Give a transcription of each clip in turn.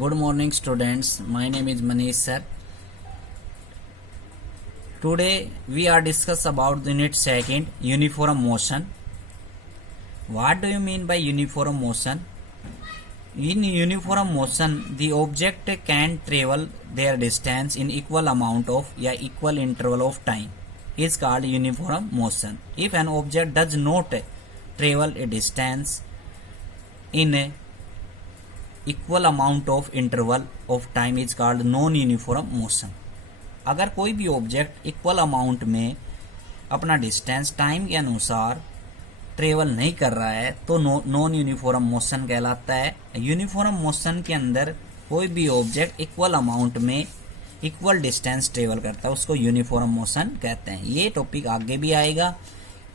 Good morning, students. My name is Manish sir. Today we are discuss about the unit second, uniform motion. What do you mean by uniform motion? In uniform motion, the object can travel their distance in equal amount of या equal interval of time is called uniform motion. If an object does not travel a distance in a equal amount of interval of time is called non uniform motion. अगर कोई भी object equal amount में अपना distance time के अनुसार travel नहीं कर रहा है तो नॉन यूनिफॉर्म मोशन कहलाता है। यूनिफॉर्म मोशन के अंदर कोई भी ऑब्जेक्ट इक्वल अमाउंट में इक्वल डिस्टेंस ट्रेवल करता है, उसको यूनिफॉर्म मोशन कहते हैं। ये टॉपिक आगे भी आएगा।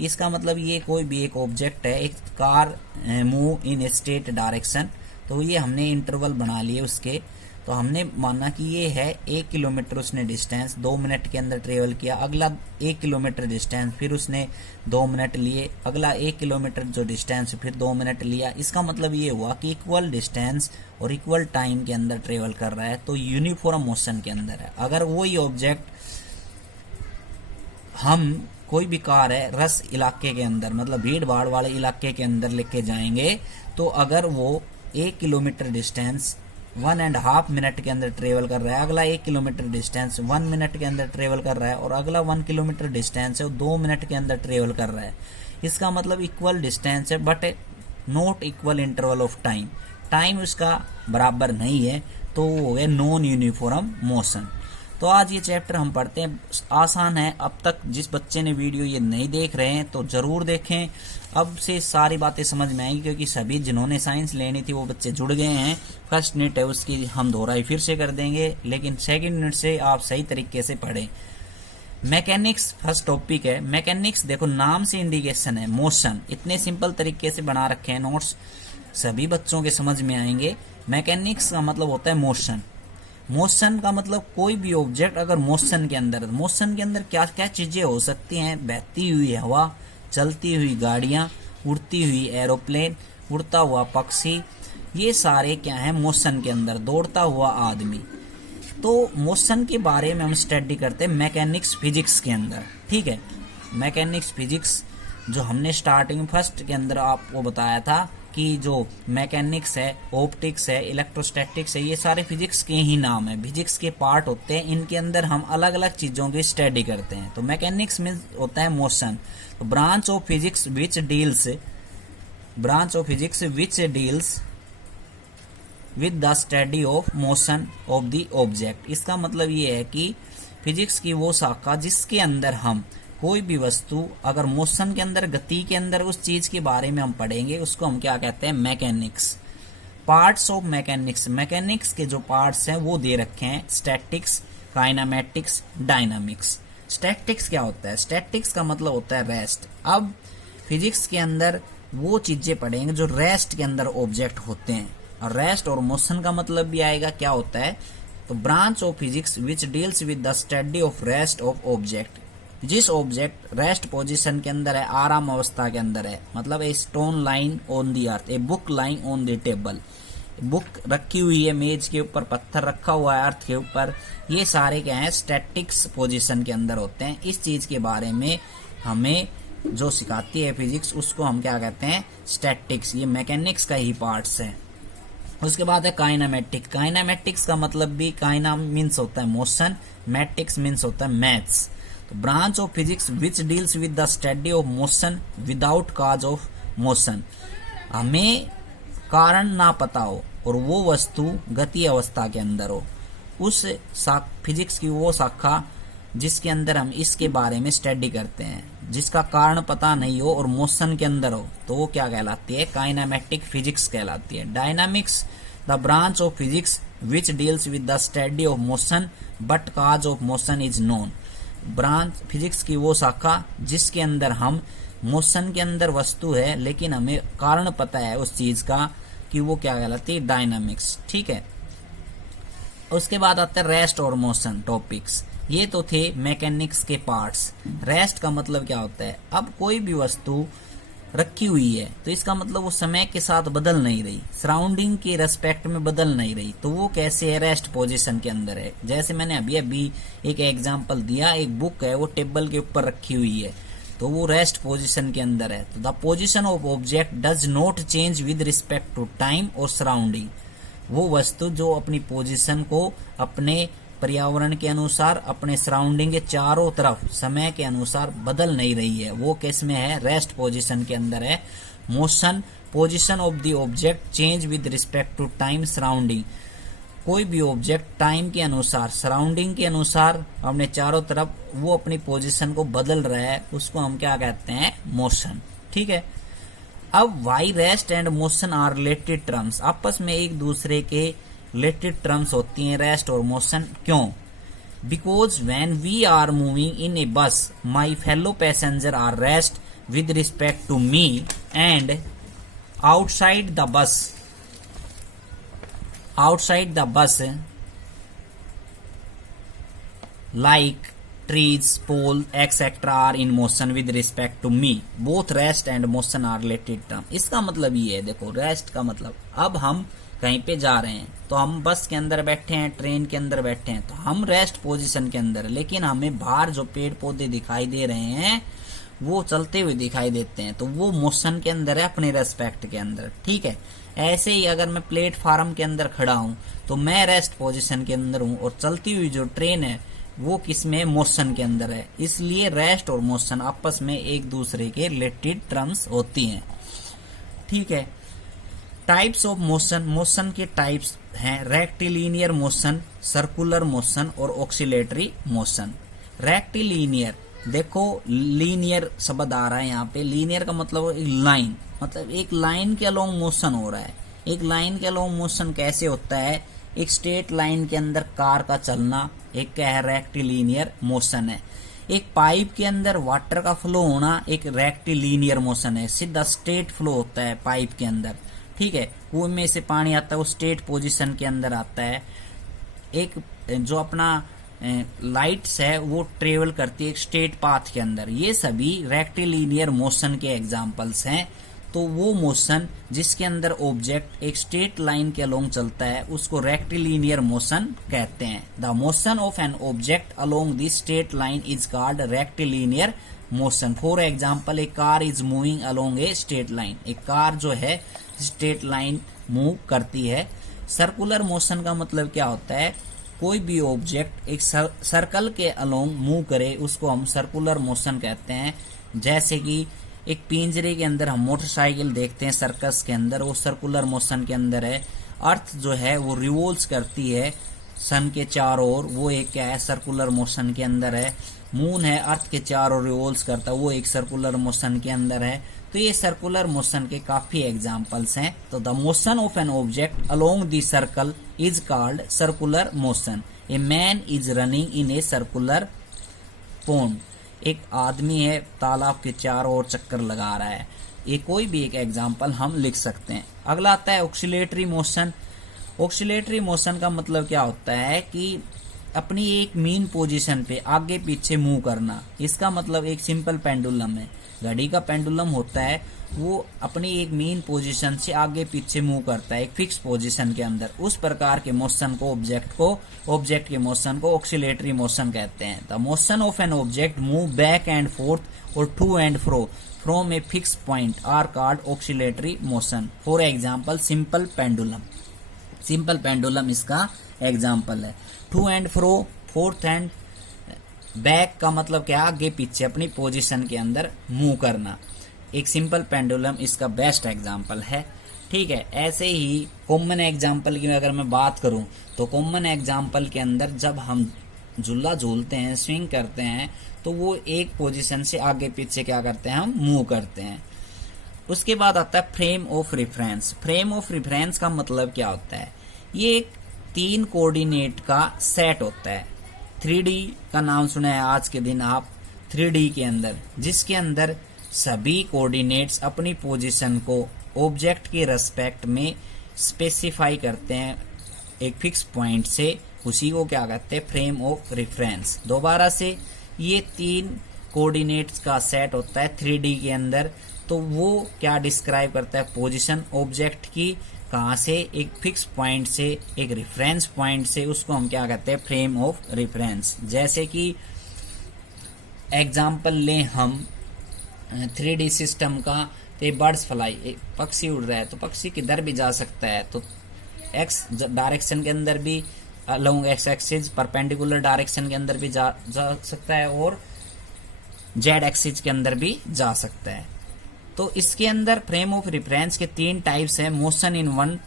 इसका मतलब ये कोई भी एक ऑब्जेक्ट है, एक car move in straight direction, तो ये हमने इंटरवल बना लिए उसके, तो हमने माना कि ये है 1 किलोमीटर उसने डिस्टेंस 2 मिनट के अंदर ट्रेवल किया, अगला 1 किलोमीटर डिस्टेंस फिर उसने 2 मिनट लिए, अगला 1 किलोमीटर जो डिस्टेंस फिर 2 मिनट लिया। इसका मतलब ये हुआ कि इक्वल डिस्टेंस और इक्वल टाइम के अंदर ट्रेवल कर रहा है, तो यूनिफॉर्म मोशन के अंदर है। अगर वही ऑब्जेक्ट हम कोई भी कार है रस इलाके के अंदर, मतलब भीड़ भाड़ वाले इलाके के अंदर लेके जाएंगे, तो अगर वो 1 किलोमीटर डिस्टेंस 1.5 मिनट के अंदर ट्रेवल कर रहा है, अगला 1 किलोमीटर डिस्टेंस 1 मिनट के अंदर ट्रेवल कर रहा है, और अगला 1 किलोमीटर डिस्टेंस है वो 2 मिनट के अंदर ट्रेवल कर रहा है। इसका मतलब इक्वल डिस्टेंस है but not equal interval of time, time उसका बराबर नहीं है, तो वो हो गया नॉन यूनिफॉर्म मोशन। तो आज ये चैप्टर हम पढ़ते हैं, आसान है। अब तक जिस बच्चे ने वीडियो ये नहीं देख रहे हैं तो जरूर देखें, अब से सारी बातें समझ में आएंगी, क्योंकि सभी जिन्होंने साइंस लेनी थी वो बच्चे जुड़ गए हैं। फर्स्ट यूनिट है उसकी हम दोहराई फिर से कर देंगे, लेकिन सेकंड यूनिट से आप सही तरीके से पढ़ें। मैकेनिक्स फर्स्ट टॉपिक है। मैकेनिक्स देखो नाम से इंडिकेशन है मोशन, इतने सिंपल तरीके से बना रखे हैं नोट्स, सभी बच्चों के समझ में आएंगे। मैकेनिक्स का मतलब होता है मोशन। मोशन का मतलब कोई भी ऑब्जेक्ट अगर मोशन के अंदर क्या क्या चीजें हो सकती हैं, बहती हुई हवा, चलती हुई गाड़ियां, उड़ती हुई एरोप्लेन, उड़ता हुआ पक्षी, ये सारे क्या है मोशन के अंदर, दौड़ता हुआ आदमी। तो मोशन के बारे में हम स्टडी करते हैं मैकेनिक्स फिजिक्स के अंदर, ठीक है। मैकेनिक्स फिजिक्स जो हमने स्टार्टिंग फर्स्ट के अंदर आपको बताया था कि जो मैकेनिक्स है, ऑप्टिक्स है, इलेक्ट्रोस्टैटिक्स है, ये सारे फिजिक्स के ही नाम है, फिजिक्स के पार्ट होते हैं। इनके अंदर हम अलग अलग चीजों की स्टडी करते हैं। तो मैकेनिक्स में होता है मोशन। तो branch of physics which deals with the study of motion of the object. इसका मतलब ये है कि फिजिक्स की वो शाखा जिसके अंदर हम कोई भी वस्तु अगर मोशन के अंदर, गति के अंदर उस चीज के बारे में हम पढ़ेंगे, उसको हम क्या कहते हैं, mechanics. Parts of mechanics, mechanics के जो पार्ट्स हैं वो दे रखे हैं, स्टैटिक्स, काइनेमैटिक्स, डायनामिक्स। स्टैटिक्स क्या होता है? स्टैटिक्स का मतलब होता है रेस्ट। अब फिजिक्स के अंदर वो चीजें पढ़ेंगे जो रेस्ट के अंदर ऑब्जेक्ट होते हैं, और रेस्ट और मोशन का मतलब भी आएगा क्या होता है। तो branch of physics which deals with the study of rest of object, जिस ऑब्जेक्ट रेस्ट पोजीशन के अंदर है, आराम अवस्था के अंदर है, मतलब a stone line on the earth, a book line on the table, book रखी हुई है मेज के ऊपर, पत्थर रखा हुआ है अर्थ के ऊपर, ये सारे क्या है स्टैटिक्स पोजीशन के अंदर होते हैं। इस चीज के बारे में हमें जो सिखाती है फिजिक्स उसको हम क्या कहते हैं, स्टैटिक्स। ये मैकेनिक्स का ही पार्ट्स है। उसके बाद है काइनेमैटिक। काइनेमैटिक्स का मतलब भी, काइना मीन्स होता है मोशन, मैटिक्स मीन्स होता है maths. Branch of physics which deals with the study of motion without cause of motion. हमें कारण ना पता हो और वो वस्तु गति अवस्था के अंदर हो, उस फिजिक्स की वो शाखा जिसके अंदर हम इसके बारे में स्टडी करते हैं, जिसका कारण पता नहीं हो और मोशन के अंदर हो, तो वो क्या कहलाती है, काइनेमैटिक फिजिक्स कहलाती है। Dynamics, the branch of physics which deals with the study of motion but cause of motion is known. Branch physics की वो शाखा जिसके अंदर हम मोशन के अंदर वस्तु है लेकिन हमें कारण पता है उस चीज का, कि वो क्या कहलाती है, डायनामिक्स, ठीक है। उसके बाद आता है रेस्ट और मोशन टॉपिक्स। ये तो थे मैकेनिक्स के पार्ट्स। रेस्ट का मतलब क्या होता है, अब कोई भी वस्तु रखी हुई है, तो इसका मतलब वो समय के साथ बदल नहीं रही, सराउंडिंग के रेस्पेक्ट में बदल नहीं रही, तो वो कैसे है, रेस्ट पोजीशन के अंदर है। जैसे मैंने अभी अभी एक एग्जांपल दिया, एक बुक है वो टेबल के ऊपर रखी हुई है, तो वो रेस्ट पोजीशन के अंदर है। तो the position of object does not change with respect to time और सराउंडिंग, वो वस्तु जो अपनी पोजीशन को अपने पर्यावरण के अनुसार, अपने सराउंडिंग के चारों तरफ समय के अनुसार बदल नहीं रही है, वो किस में है, रेस्ट पोजीशन के अंदर है। Motion, position of the object change with respect to time surrounding, कोई भी ऑब्जेक्ट टाइम के अनुसार, सराउंडिंग के अनुसार अपने चारों तरफ वो अपनी पोजीशन को बदल रहा है, उसको हम क्या कहते हैं, मोशन। ठीक है। अब why rest and motion are related terms, आपस में एक दूसरे के रिलेटेड टर्म्स होती हैं रेस्ट और मोशन, क्यों? Because when we are moving in a bus my fellow passenger are rest with respect to me and outside the bus like trees, pole, etc. are in motion with respect to me. Both rest and motion are related term. इसका मतलब ये है, देखो rest का मतलब, अब हम कहीं पे जा रहे हैं, तो हम बस के अंदर बैठे हैं, ट्रेन के अंदर बैठे हैं, तो हम रेस्ट पोजीशन के अंदर, लेकिन हमें बाहर जो पेड़ पौधे दिखाई दे रहे हैं वो चलते हुए दिखाई देते हैं, तो वो मोशन के अंदर है, अपने रेस्पेक्ट के अंदर। ठीक है। ऐसे ही अगर मैं प्लेटफार्म के अंदर खड़ा हूं तो मैं रेस्ट पोजीशन के अंदर हूं, और चलती हुई जो ट्रेन है वो किसमें, मोशन के अंदर है। इसलिए रेस्ट और मोशन आपस में एक दूसरे के रिलेटेड टर्म्स होती हैं। ठीक है। टाइप्स ऑफ मोशन, मोशन के टाइप्स हैं रेक्टिलिनियर मोशन, सर्कुलर मोशन और ऑक्सिलेटरी मोशन। रेक्टिलिनियर, देखो लीनियर शब्द आ रहा है यहाँ पे, लीनियर का मतलब एक लाइन, मतलब एक लाइन के अलोंग मोशन हो रहा है। एक लाइन के अलोंग मोशन कैसे होता है, एक स्ट्रेट लाइन के अंदर कार का चलना एक क्या है, रेक्टिलिनियर मोशन है। एक पाइप के अंदर वाटर का फ्लो होना एक रेक्टिलिनियर मोशन है, सीधा स्ट्रेट फ्लो होता है पाइप के अंदर। ठीक है। कुएं में से पानी आता है, वो स्ट्रेट पोजीशन के अंदर आता है। एक जो अपना लाइट्स है वो ट्रेवल करती है एक स्ट्रेट पाथ के अंदर, ये सभी रेक्टिलिनियर मोशन के एग्जांपल्स हैं। तो वो मोशन जिसके अंदर ऑब्जेक्ट एक स्ट्रेट लाइन के अलोंग चलता है उसको रेक्टिलिनियर मोशन कहते हैं। The motion of an object along the straight line is called rectilinear motion. For example, A car is moving along a straight line, एक कार जो है स्ट्रेट लाइन मूव करती है। सर्कुलर मोशन का मतलब क्या होता है, कोई भी ऑब्जेक्ट एक सर्कल के अलोंग मूव करे उसको हम सर्कुलर मोशन कहते हैं। जैसे कि एक पिंजरे के अंदर हम मोटरसाइकिल देखते हैं सर्कस के अंदर, वो सर्कुलर मोशन के अंदर है। अर्थ जो है वो रिवोल्व्स करती है सन के चारों ओर, वो एक क्या है, सर्कुलर मोशन के अंदर है। मून है अर्थ के चारों रिवोल्व्स करता, वो एक सर्कुलर मोशन के अंदर है। तो ये सर्कुलर मोशन के काफी एग्जांपल्स हैं। तो the motion of an object along the circle is called circular motion. A man is running in a circular pond, एक आदमी है तालाब के चारों ओर चक्कर लगा रहा है। ये कोई भी एक एग्जांपल हम लिख सकते हैं। अगला आता है ऑक्सिलेटरी मोशन। ऑक्सिलेटरी मोशन का मतलब क्या होता है कि अपनी एक मीन पोजीशन पे आगे पीछे मूव करना। इसका मतलब एक सिंपल पेंडुलम है, घड़ी का पेंडुलम होता है, वो अपनी एक मीन पोजीशन से आगे पीछे मूव करता है एक फिक्स पोजीशन के अंदर। उस प्रकार के मोशन को ऑब्जेक्ट के मोशन को ऑक्सिलेटरी मोशन कहते हैं। The motion of an object move back and forth or to and fro from a fix point are called oscillatory motion. For example, simple pendulum, simple pendulum इसका example है। To and fro, forth and back का मतलब क्या, आगे पीछे अपनी position के अंदर मूव करना। एक सिंपल पेंडुलम इसका बेस्ट एग्जांपल है। ठीक है। ऐसे ही कॉमन एग्जांपल की अगर मैं बात करूं तो कॉमन एग्जांपल के अंदर जब हम झूला झूलते हैं, स्विंग करते हैं, तो वो एक पोजीशन से आगे पीछे क्या करते हैं, हम मूव करते हैं। उसके बाद आता है frame of reference. Frame of reference का मतलब क्या होता है, ये एक 3 कोऑर्डिनेट का सेट होता है। 3D का नाम सुना है आज के दिन आप, 3D के अंदर, जिसके अंदर सभी कोऑर्डिनेट्स अपनी पोजीशन को ऑब्जेक्ट के रेस्पेक्ट में स्पेसिफाई करते हैं एक फिक्स पॉइंट से, उसी को क्या कहते हैं, फ्रेम ऑफ रेफरेंस। दोबारा से, ये 3 कोऑर्डिनेट्स का सेट होता है 3D के अंदर, तो वो क्या डिस्क्राइब करता है, पोजीशन ऑब्जेक्ट की, कहाँ से, एक फिक्स पॉइंट से, एक रेफरेंस पॉइंट से, उसको हम क्या कहते हैं, फ्रेम ऑफ रेफरेंस। जैसे कि एग्जाम्पल लें हम 3D सिस्टम का, तो बर्ड्स फ्लाई, एक पक्षी उड़ रहा है, तो पक्षी किधर भी जा सकता है, तो एक्स डायरेक्शन के अंदर भी along x axis perpendicular direction के अंदर भी जा सकता है, और जेड एक्सिस के अंदर भी जा सकता है। तो इसके अंदर फ्रेम ऑफ रेफरेंस के 3 टाइप्स हैं, मोशन इन 1,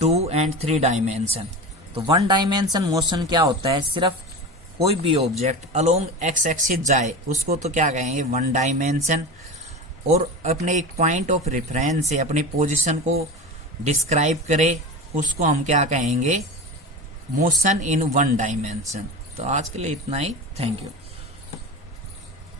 2 एंड 3 डायमेंशन। तो 1 डायमेंशन मोशन क्या होता है, सिर्फ कोई भी ऑब्जेक्ट अलोंग एक्स एक्सिस जाए उसको तो क्या कहेंगे, 1 डायमेंशन, और अपने एक पॉइंट ऑफ रेफरेंस से अपनी पोजीशन को डिस्क्राइब करे उसको हम क्या कहेंगे, मोशन इन 1 डायमेंशन। तो आज के लिए इतना ही, थैंक यू।